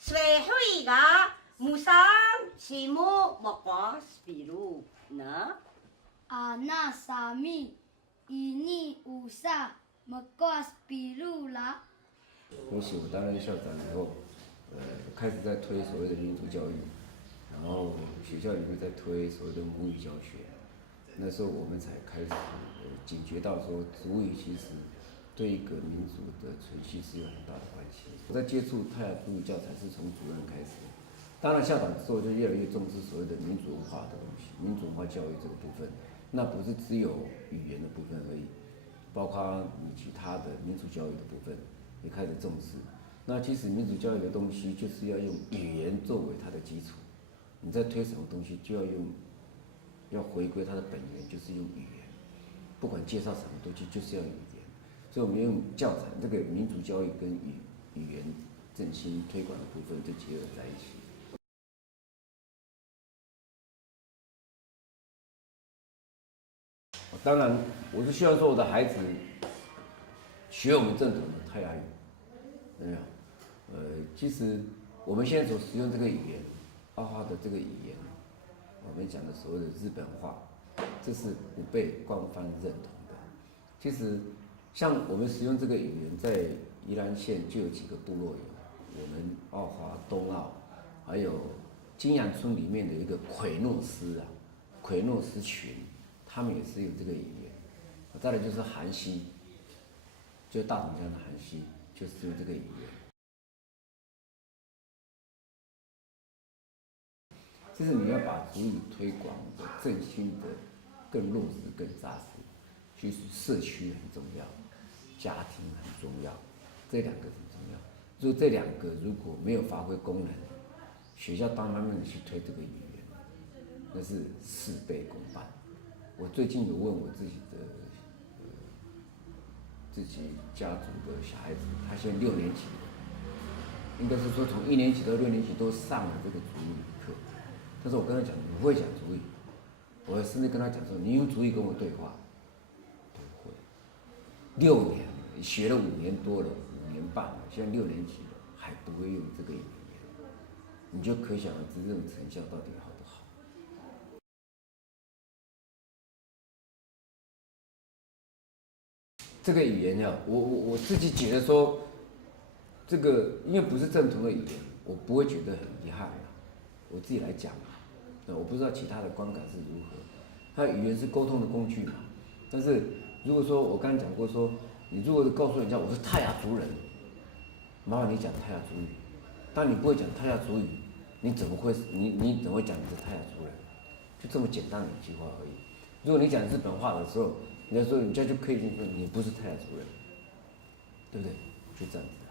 Svehuiga musang simu mokos biru na. Anak Sami ini usah mekos biru啦。恭喜我担任校长以后，开始在推所谓的民族教育，然后学校里面在推所谓的母语教学。那时候我们才开始警觉到说，族语其实对一个民族的存续是有很大的关系。我在接触泰雅族语教材是从主任开始，当然校长之后就越来越重视所谓的民族文化的东西，民族文化教育这个部分，那不是只有语言的部分而已，包括你其他的民族教育的部分也开始重视。那其实民族教育的东西就是要用语言作为它的基础，你在推什么东西就要回归它的本源，就是用语言，不管介绍什么东西就是要语言。所以我们用教材这个民族教育跟语言振兴推广的部分就结合在一起。当然，我是希望说我的孩子学我们正统的泰雅语，没有？其实我们现在所使用这个语言，阿哈的这个语言，我们讲的所谓的日本话，这是不被官方认同的。其实，像我们使用这个语言，在宜兰县就有几个部落有，我们澳华、东澳，还有金阳村里面的一个奎诺斯啊，奎诺斯群，他们也是用这个语言。再来就是韩溪，就大同江的韩溪，就是用这个语言。就是你要把族语推广的、振兴的更落实、更扎实。其实社区很重要，家庭很重要，这两个很重要。如果这两个如果没有发挥功能，学校单方面的去推这个语言，那是事倍功半。我最近有问我自己的自己家族的小孩子，他现在6年级了，应该是说从1年级到6年级都上了这个族语课。但是我跟他讲，你不会讲族语，我甚至跟他讲说，你用族语跟我对话，不会。6年了，学了5年多了，5年半了，现在6年级了，还不会用这个语言，你就可想而知这种成效到底好不好。这个语言呀，我自己觉得说，这个因为不是正统的语言，我不会觉得很遗憾啊。我自己来讲。我不知道其他的观感是如何。它语言是沟通的工具嘛，但是如果说我刚才讲过说，你如果告诉人家我是泰雅族人，麻烦你讲泰雅族语，但你不会讲泰雅族语，你怎么会讲你是泰雅族人？就这么简单的一句话而已。如果你讲日本话的时候，人家就可以说你不是泰雅族人，对不对？就这样子。